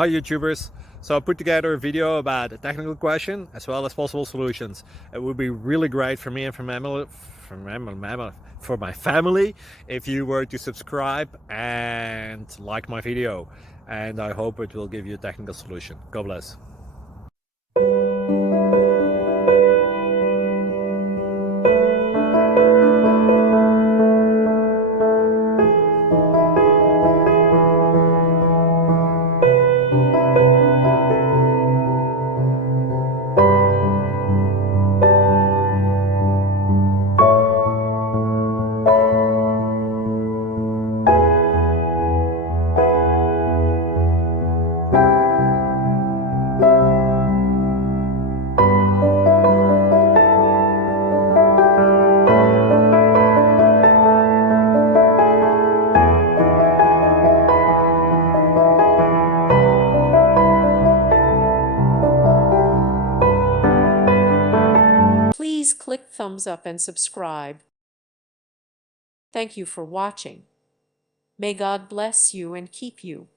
Hi YouTubers! So I put together a video about a technical question as well as possible solutions. It would be really great for me and for my family if you were to subscribe and like my video, and I hope it will give you a technical solution. God bless. Please click thumbs up and subscribe. Thank you for watching. May God bless you and keep you.